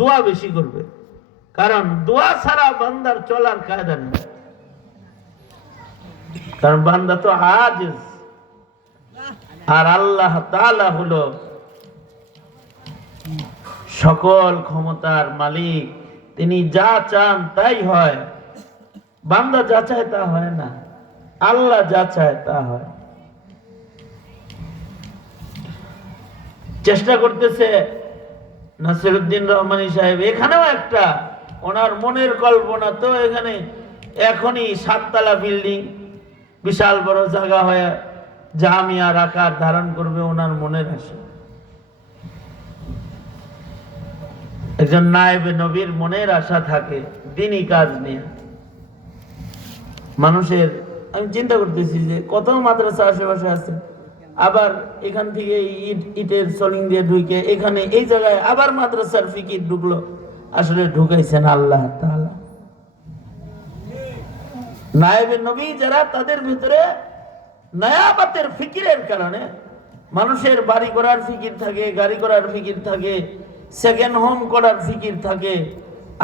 দোয়া বেশি করবে, কারণ দোয়া ছাড়া বান্দার চলার কায়দা নেই। কারণ বান্দা তো আজিজ, আর আল্লাহ তাআলা হলো সকল ক্ষমতার মালিক। তিনি যা চান তাই হয়, বান্দা যা চায় তা হয় না, আল্লাহ যা চায় তা হয়। চেষ্টা করতেছে নাসিরউদ্দিন রহমানী সাহেব, এখানেও একটা ওনার মনের কল্পনা তো, এখানে এখনই 7 তলা বিল্ডিং, বিশাল বড় জায়গা হয়ে জামিয়ার আকার ধারণ করবে ওনার মনের আশা। একজন নায়েবে নবীর মনের আশা থাকে দ্বীনি কাজ নিয়ে মানুষের। আমি চিন্তা করতেছি যে কত মাদ্রাসা আশেপাশে আছে, আবার এখান থেকে ইটের সলিং দিয়ে ঢুকে এখানে এই জায়গায় আবার মাদ্রাসার ফিকির ঢুকলো। আসলে ঢুকাইছেন আল্লাহ তাআলা। নায়েবে নবী যারা, তাদের ভিতরে নায়াবাতের ফিকিরের কারণে মানুষের বাড়ি করার ফিকির থাকে, গাড়ি করার ফিকির থাকে, সেকেন্ড হোম করার ফিকির থাকে।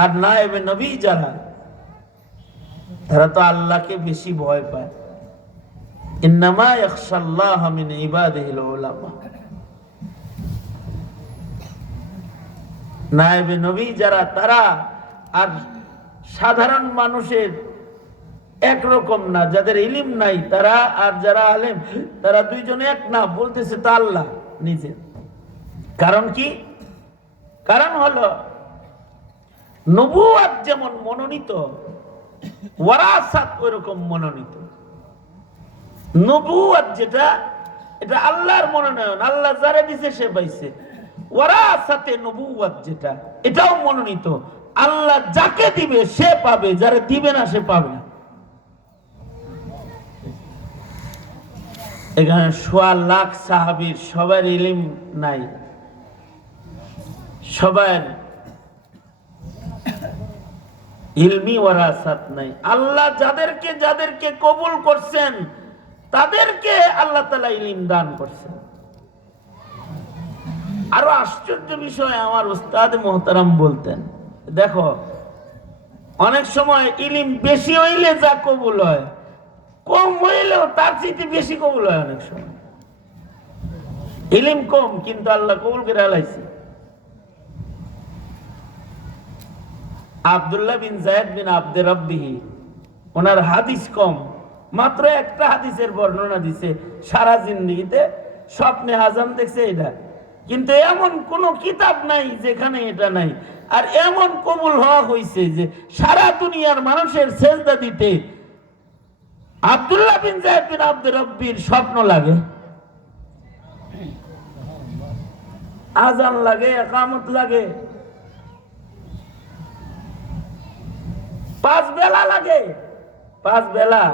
আর নায়েবে নবী যারা, তারা তো আল্লাহকে বেশি ভয় পায়। ইন্নামা ইয়াখশাল্লাহ মিন ইবাদিহিল উলামা। নায়েবে নবী যারা, তারা আর সাধারণ মানুষের একরকম না। যাদের ইলম নাই তারা আর যারা আলেম, তারা দুইজনে এক না, বলতেছে তা আল্লাহ নিজে। কারণ কি? কারণ হলো নবুয়ত যেমন মনোনীত, ওয়ারাসাত ওইরকম মনোনীত। নবুয়ত যেটা, এটা আল্লাহর মনোনয়ন, আল্লাহ যারে দিছে সে পাইছে। ওয়ারাসাতে নবুয়ত যেটা, এটাও মনোনীত, আল্লাহ যাকে দিবে সে পাবে, যারা দিবে না সে পাবে না। এখানে ১.৫ লাখ সাহাবীর সবার ইলম নাই, সবার ইলমি ওয়ারাসাত নাই। আল্লাহ যাদেরকে যাদেরকে কবুল করছেন তাদেরকে আল্লাহ তাআলা ইলম দান করছেন। আরো আশ্চর্য বিষয় আমার উস্তাদ মুহতারাম বলতেন, দেখো অনেক সময় ইলম বেশি হইলে যা কবুল হয়, কম হইলেও তার চেয়ে বেশি কবুল হয়। অনেক সময় ইলম কম কিন্তু আল্লাহ কবুল করে আলাইছে। আব্দুল্লাহ বিন যায়েদ বিন আব্দে রাব্বিহি, ওনার হাদিস কম, মাত্র একটা হাদিসের বর্ণনা দিছে সারা জিন্দেগিতে, স্বপ্নে আযান দেখছে এটা, কিন্তু এমন কোন কিতাব নাই যেখানে এটা নাই। আর এমন কবুল হওয়া হয়েছে যে সারা দুনিয়ার মানুষের সেজদা দিতে আব্দুল্লাহ বিন যায়েদ বিন আব্দে রাব্বির স্বপ্ন লাগে, আযান লাগে, ইকামত লাগে, 5 বেলা লাগে, 5 বেলা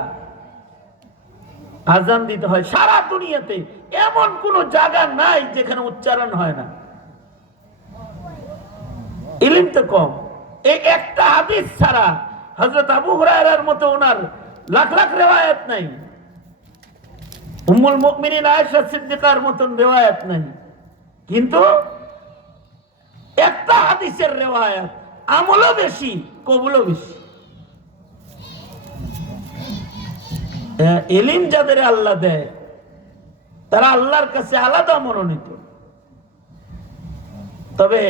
আযান দিতে হয়। সারা দুনিয়াতে এমন কোন জায়গা নাই যেখানে উচ্চারণ হয় না। ইলম তো কম। এই একটা হাদিস ছাড়া হযরত আবু হুরায়রার মতো ওনার লাখ লাখ রিওয়ায়াত নাই, উম্মুল মুমিনিন আয়েশা সিদ্দিকার মতন রিওয়ায়াত নাই, কিন্তু একটা হাদিসের রিওয়ায়াত আমলও বেশি, কবুলও বেশি। ইলম যাদের আল্লাহ দেয় তারা আল্লাহর কাছে আলাদা মনোনীত। তবে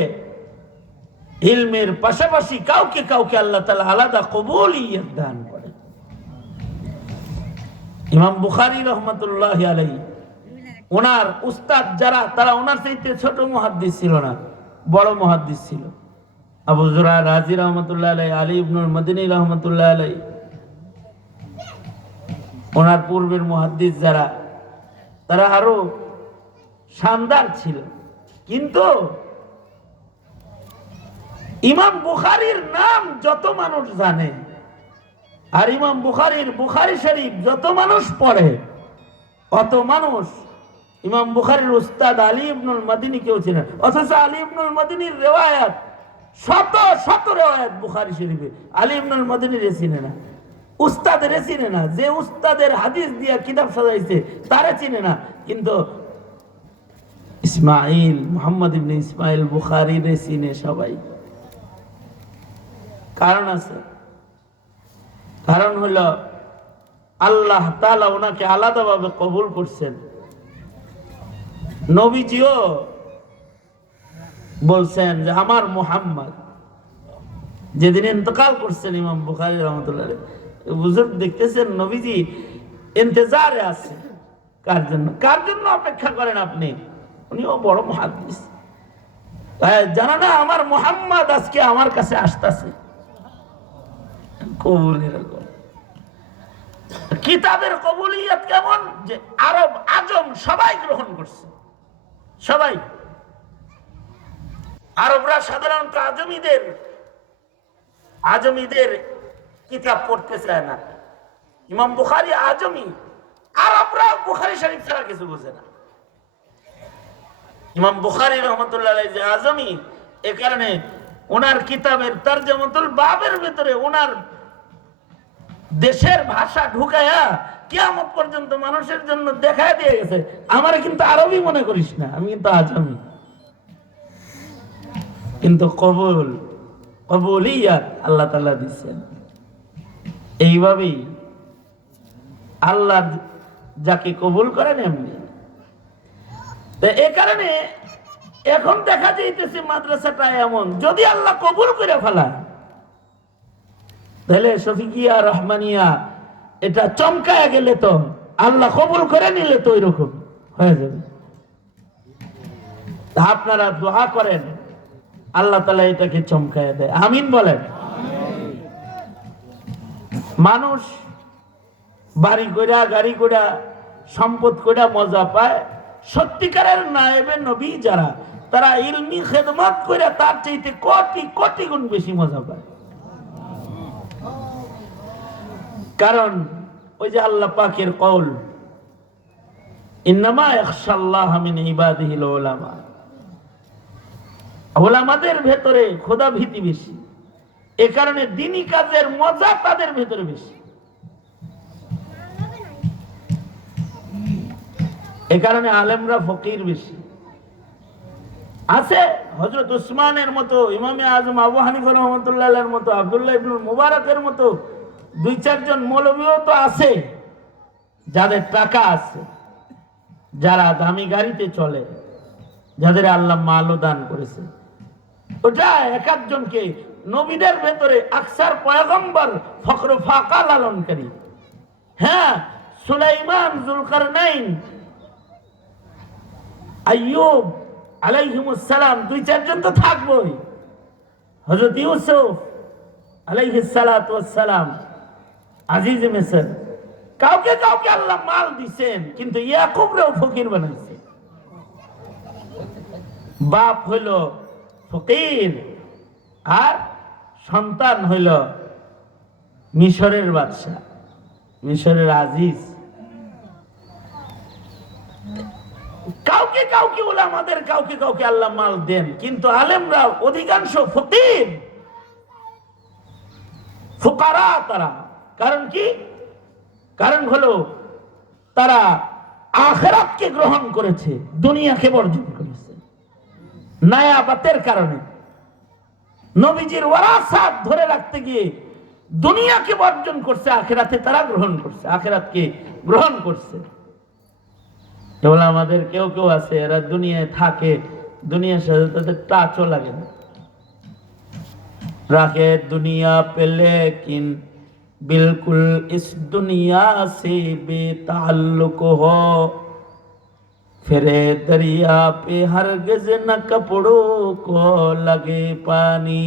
ইলমের পাশাপাশি কাউকে কাউকে আল্লাহ তাআলা আলাদা কবুলিয়ত দান করে। ইমাম বুখারী রাহমাতুল্লাহি আলাইহি, ওনার উস্তাদ যারা, তারা ওনার চাইতে ছোট মুহাদ্দিস ছিল না, বড় মুহাদ্দিস ছিল। আবু যুরা রাজি রাহমাতুল্লাহি আলাইহি, আলী ইবনুল মদিনী রাহমাতুল্লাহি আলাইহি, ওনার পূর্বের মুহাদ্দিস যারা, তারা আরো শানদার ছিল। কিন্তু ইমাম বুখারীর নাম যত মানুষ জানে, আর ইমাম বুখারীর বুখারী শরীফ যত মানুষ পড়ে, অত মানুষ ইমাম বুখারীর উস্তাদ আলী ইবনুল মদিনী কেউ ছিলেন। অথচ আলী ইবনুল মদিনীর রিওয়ায়াত শত শত রিওয়ায়াত বুখারী শরীফে, আলী ইবনুল মদিনীর চিনে না, উস্তাদের চিনে না। যে উস্তাদের হাদিস দিয়া কিতাব সাজাইছে তারে চিনে না, কিন্তু ইসমাইল, মুহাম্মদ ইবনে ইসমাইল বুখারীর চিনে সবাই। কারণ আছে। কারণ হলো আল্লাহ তাআলা ওনাকে আলাদাভাবে কবুল করছেন। নবীজিও বলছেন যে আমার মুহাম্মদ, যেদিন ইন্তেকাল করছেন ইমাম বুখারী রাহমাতুল্লাহ আলাইহি, বুজুর্গ দেখতেছেন নবীজি ইন্তজারে আছে। কার জন্য অপেক্ষা করেন আপনি? উনিও বড় মুহাদ্দিস, জানা না আমার মুহাম্মদ আজকে আমার কাছে আসতেছে। কবুল এরকম। কিতাবের কবুলিয়ত কেমন যে আরব আজম সবাই গ্রহণ করছে। সবাই আরবরা সাধারণত আজমিদের কিতাব পড়তে চায় না। ইমাম বুখারী আজমি, আরবরা বুখারী শরীফ ছাড়া কিছু বোঝে না। ইমাম বুখারী রাহমাতুল্লাহ আলাইহি যে আজমি, এ কারণে ওনার কিতাবের তরজমাতুল বাবের ভিতরে ওনার দেশের ভাষা ঢুকায়া কিয়ামত পর্যন্ত মানুষের জন্য দেখায় দিয়ে গেছে, আমারে কিন্তু আরবি মনে করিস না, আমি কিন্তু আজমি। কিন্তু কবুলিয়াত আল্লাহ তাআলা দিচ্ছেন। এইভাবেই আল্লাহ যাকে কবুল করেন এমনি। এ কারণে এখন দেখা যাইতেছে মাদ্রাসাটা এমন, যদি আল্লাহ কবুল করে ফেলায় তাহলে শফিকিয়া রহমানিয়া এটা চমকায় গেলে তো আল্লাহ কবুল করে নিলে তো ওইরকম হয়ে যাবে। আপনারা দোয়া করেন আল্লাহ তাআলা এটাকে চমকায় দেয়। আমিন বলেন। মানুষ বাড়ি কইরা গাড়ি কইরা সম্পদ কইরা মজা পায়, সত্যিকারের নায়েবে নবী যারা, তারা ইলমি খেদমত কইরা তার চাইতে কোটি কোটি গুণ বেশি মজা পায়। কারণ ওই যে আল্লাহ পাকের কওল, ইন্নামা ইয়াখশাল্লাহা মিন ইবাদিহিল উলামা, উলামাদের ভেতরে খোদা ভীতি বেশি। এ কারণে দ্বীনি কাজের মজা তাদের ভেতরে বেশি। এ কারণে আলেমরা ফকির বেশি আছে। হযরত উসমানের মতো, ইমামে আজম আবু হানিফা রাহমাতুল্লাহির মতো, আব্দুল্লাহ ইবনুল মুবারকের মতো দুই চারজন মৌলভীও তো আছে যাদের টাকা আছে, যারা দামি গাড়িতে চলে, যাদের আল্লাহ মালও দান করেছে। ওটা এক একজনকে নবীদের ভেতরে আকসার পয়গম্বর ফখর ফাকা লালনকারী। হ্যাঁ, সুলাইমান, যুলকারনাইন, আইয়ুব আলাইহিমুস সালাম, দুই চারজন তো থাকবই। হযরত ইউসুফ আলাইহিস সালাতু ওয়াস সালাম, আজিজ মিসর, কাউকে কাউকে আল্লাহ মাল দিবেন, কিন্তু ইয়াকুবরেও ফকির বানাইছে। বাপ হইল ফকির আর সন্তান হইল মিশরের বাদশা, মিশরের আজিজ। কাউকে কাউকে উলামাদের কাউকে কাউকে আল্লাহ মাল দেন, কিন্তু আলেমরা অধিকাংশ ফকির, ফুকারা তারা। কারণ কি? কারণ হলো তারা আখিরাতকে গ্রহণ করেছে, দুনিয়াকে বর্জন করেছে। নায়াবাতের কারণে নবীজির ওয়ারাসাত ধরে রাখতে গিয়ে দুনিয়াকে বর্জন করছে, আখিরাতে তারা গ্রহণ করছে, আখিরাতকে গ্রহণ করছে। এগুলো আমাদের কেউ কেউ আছে, এরা দুনিয়ায় থাকে, দুনিয়ার সাথে তাদের টাচও লাগে না। রাখে দুনিয়া পে লেকিন बिल्कुल इस दुनिया से बेताल्लुक हो, फिरे दरिया पे हरगिज न कपड़ों को लगे पानी।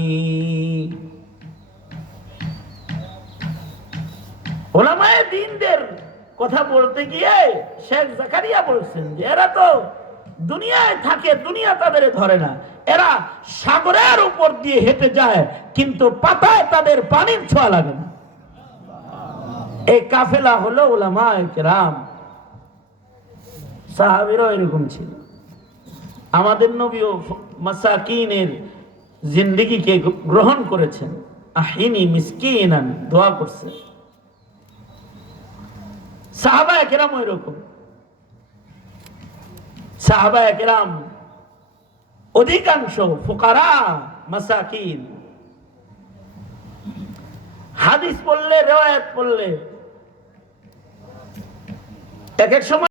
ওলামায়ে দ্বীনদের কথা বলতে গিয়ে শেখ জাকারিয়া বলছেন যে এরা তো দুনিয়ায় থাকে, দুনিয়া তাদের ধরে না। এরা সাগরের উপর দিয়ে হেঁটে যায়, কিন্তু পাতায় তাদের পানির ছোঁয়া লাগে না। এই কাফেলা হলো উলামায়ে কেরাম। সাহাবীরাও এরকম ছিল। আমাদের নবীও মাসাকিনের জিন্দেগিকে গ্রহণ করেছেন। আহিনি মিসকিনান দোয়া করছেন। সাহাবায়ে কেরাম এরকম। সাহাবায়ে কেরাম অধিকাংশ ফুকারা মাসাকিন। হাদিস পড়লে রেওয়ায়াত পড়লে এক এক সময়